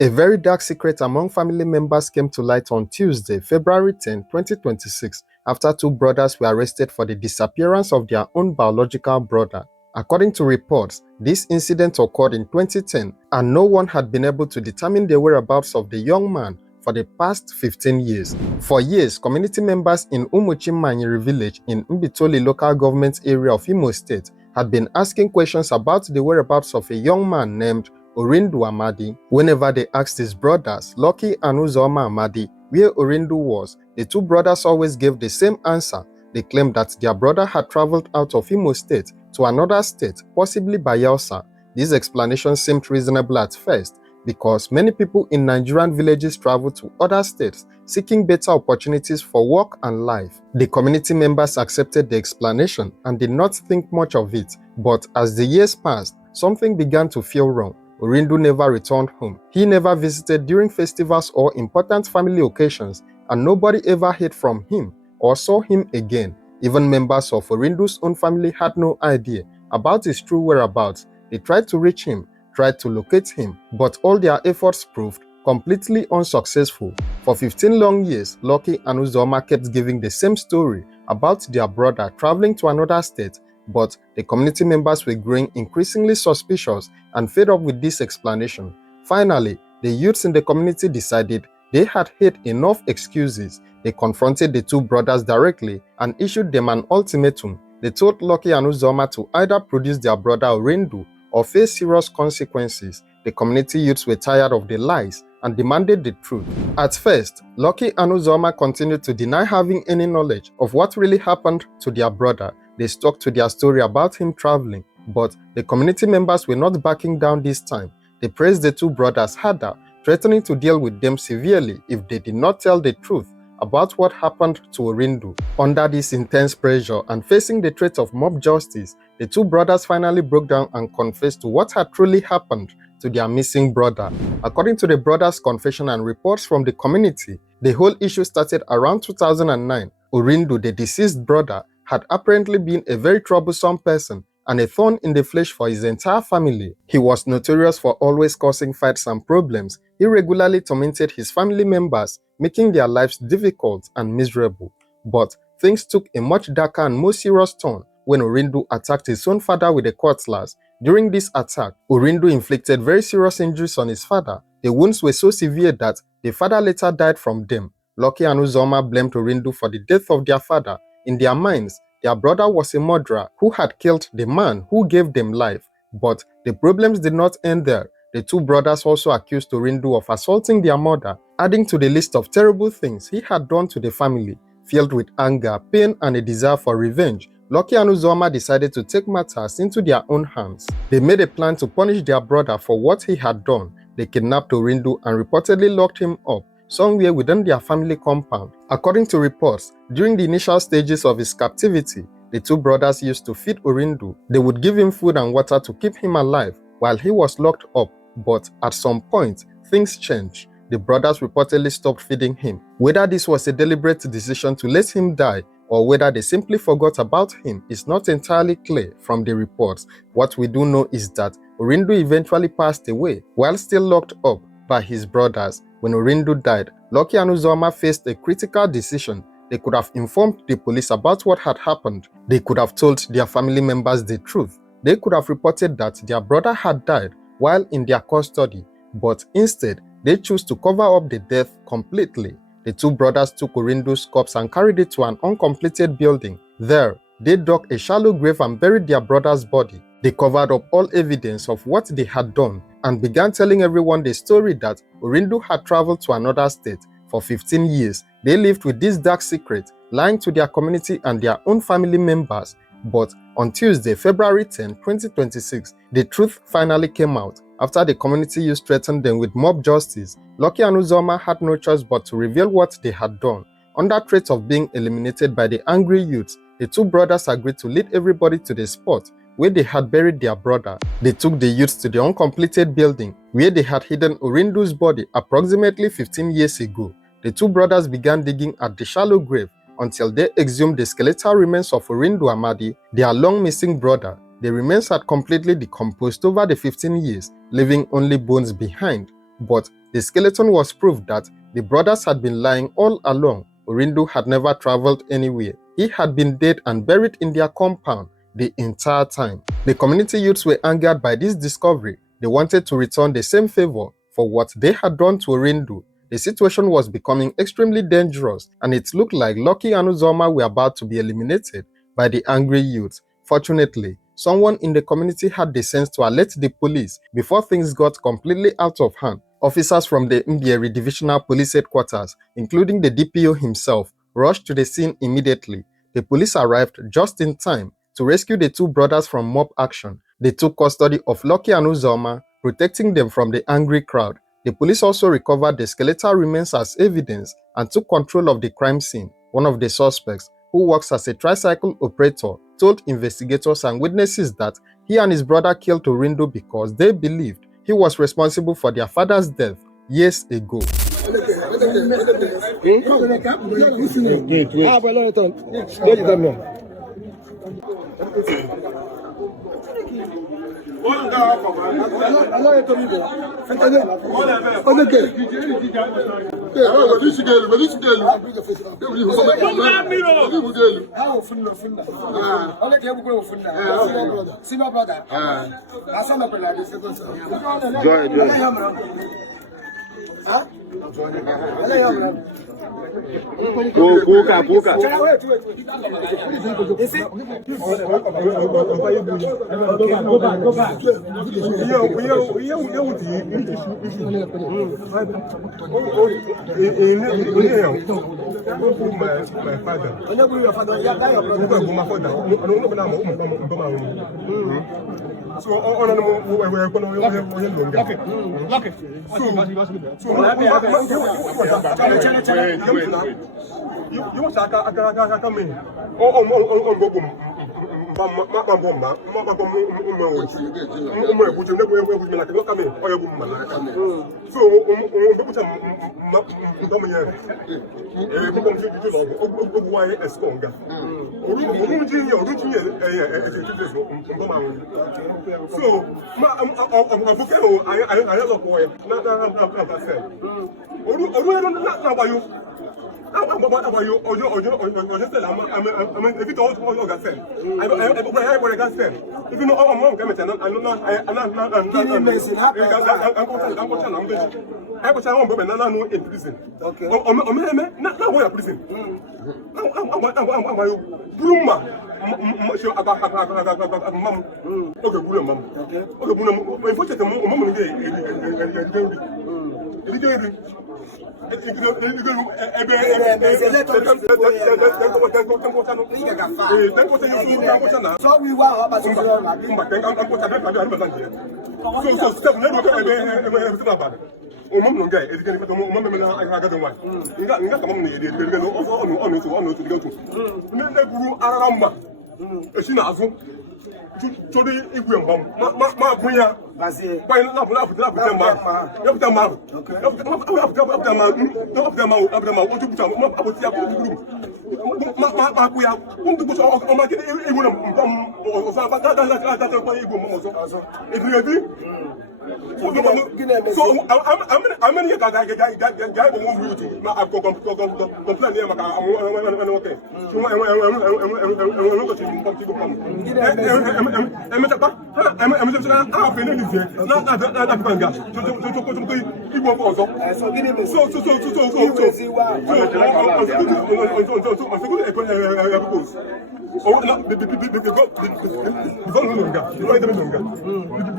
A very dark secret among family members came to light on Tuesday, February 10, 2026, after two brothers were arrested for the disappearance of their own biological brother. According to reports, this incident occurred in 2010 and no one had been able to determine the whereabouts of the young man for the past 15 years. For years, community members in Umuchimmanyiri village in Mbitoli local government area of Imo State had been asking questions about the whereabouts of a young man named Orindu Amadi. Whenever they asked his brothers, Lucky and Uzoma Amadi, where Orindu was, the two brothers always gave the same answer. They claimed that their brother had traveled out of Imo State to another state, possibly Bayelsa. This explanation seemed reasonable at first, because many people in Nigerian villages travel to other states seeking better opportunities for work and life. The community members accepted the explanation and did not think much of it, but as the years passed, something began to feel wrong. Orindu never returned home. He never visited during festivals or important family occasions, and nobody ever heard from him or saw him again. Even members of Orindu's own family had no idea about his true whereabouts. They tried to reach him, tried to locate him, but all their efforts proved completely unsuccessful. For 15 long years, Lucky and Uzoma kept giving the same story about their brother traveling to another state, but the community members were growing increasingly suspicious and fed up with this explanation. Finally, the youths in the community decided they had heard enough excuses. They confronted the two brothers directly and issued them an ultimatum. They told Lucky and Uzoma to either produce their brother Orindu or face serious consequences. The community youths were tired of the lies and demanded the truth. At first, Lucky and Uzoma continued to deny having any knowledge of what really happened to their brother. They stuck to their story about him traveling, but the community members were not backing down this time. They pressed the two brothers harder, threatening to deal with them severely if they did not tell the truth about what happened to Orindu. Under this intense pressure and facing the threat of mob justice, the two brothers finally broke down and confessed to what had truly happened to their missing brother. According to the brothers' confession and reports from the community, the whole issue started around 2009. Orindu, the deceased brother, had apparently been a very troublesome person and a thorn in the flesh for his entire family. He was notorious for always causing fights and problems. He regularly tormented his family members, making their lives difficult and miserable. But things took a much darker and more serious turn when Orindu attacked his own father with a cutlass. During this attack, Orindu inflicted very serious injuries on his father. The wounds were so severe that the father later died from them. Lucky and Uzoma blamed Orindu for the death of their father. In their minds, their brother was a murderer who had killed the man who gave them life. But the problems did not end there. The two brothers also accused Orindu of assaulting their mother, adding to the list of terrible things he had done to the family. Filled with anger, pain, and a desire for revenge, Lucky and Uzoma decided to take matters into their own hands. They made a plan to punish their brother for what he had done. They kidnapped Orindu and reportedly locked him up somewhere within their family compound. According to reports, during the initial stages of his captivity, the two brothers used to feed Orindu. They would give him food and water to keep him alive while he was locked up, but at some point, things changed. The brothers reportedly stopped feeding him. Whether this was a deliberate decision to let him die or whether they simply forgot about him is not entirely clear from the reports. What we do know is that Orindu eventually passed away while still locked up by his brothers. When Orindu died, Lucky and Uzoma faced a critical decision. They could have informed the police about what had happened. They could have told their family members the truth. They could have reported that their brother had died while in their custody, but instead, they chose to cover up the death completely. The two brothers took Orindu's corpse and carried it to an uncompleted building. There, they dug a shallow grave and buried their brother's body. They covered up all evidence of what they had done and began telling everyone the story that Orindu had traveled to another state. For 15 years, they lived with this dark secret, lying to their community and their own family members. But on Tuesday, February 10, 2026, the truth finally came out. After the community youth threatened them with mob justice, Lucky and Uzoma had no choice but to reveal what they had done. Under threat of being eliminated by the angry youths, the two brothers agreed to lead everybody to the spot where they had buried their brother. They took the youths to the uncompleted building where they had hidden Orindu's body approximately 15 years ago. The two brothers began digging at the shallow grave until they exhumed the skeletal remains of Orindu Amadi, their long-missing brother. The remains had completely decomposed over the 15 years, leaving only bones behind. But The skeleton was proof that the brothers had been lying all along. Orindu had never traveled anywhere. He had been dead and buried in their compound the entire time. The community youths were angered by this discovery. They wanted to return the same favor for what they had done to Orindu. The situation was becoming extremely dangerous, and it looked like Lucky and Uzoma were about to be eliminated by the angry youths. Fortunately, someone in the community had the sense to alert the police before things got completely out of hand. Officers from the Mbieri Divisional Police Headquarters, including the DPO himself, rushed to the scene immediately. The police arrived just in time to rescue the two brothers from mob action. They took custody of Lucky and Uzoma, protecting them from the angry crowd. The police also recovered the skeletal remains as evidence and took control of the crime scene. One of the suspects, who works as a tricycle operator, told investigators and witnesses that he and his brother killed Orindu because they believed he was responsible for their father's death years ago.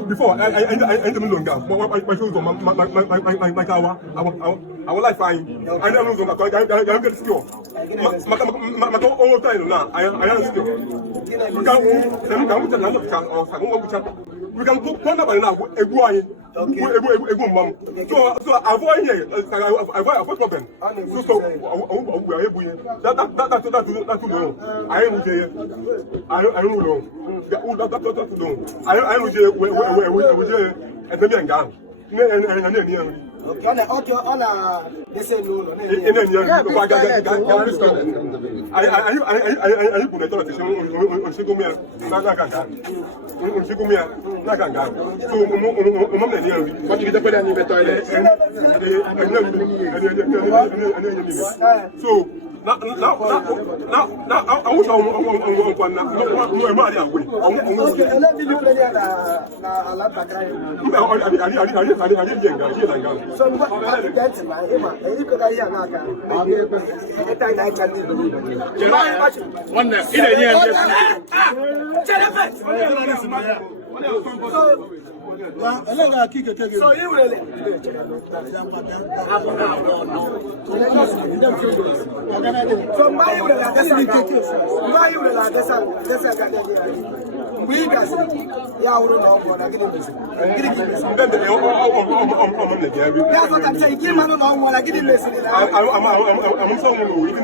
Before I our life I never lose on that. I get skill. All time now. I am skill. We can go now. So avoid here. Avoid problem. So we are able that I am here. I don't know. I They say no. So now, I wish I want so you really so my we guys yeah we don't know what I get this that's what I'm saying give man no one I get this I'm someone who even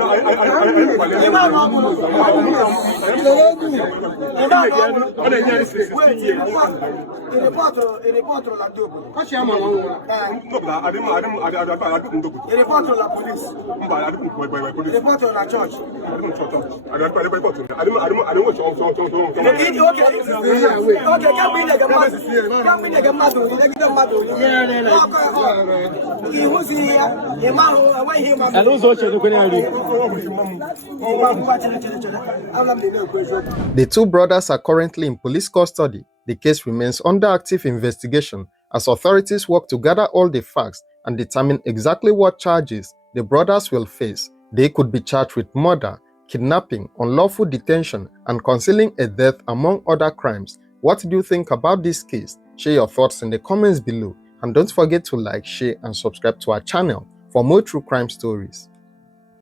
The two brothers are currently in police custody. The case remains under active investigation as authorities work to gather all the facts and determine exactly what charges the brothers will face. They could be charged with murder, kidnapping, unlawful detention, and concealing a death, among other crimes. What do you think about this case? Share your thoughts in the comments below, and don't forget to like, share, and subscribe to our channel for more true crime stories.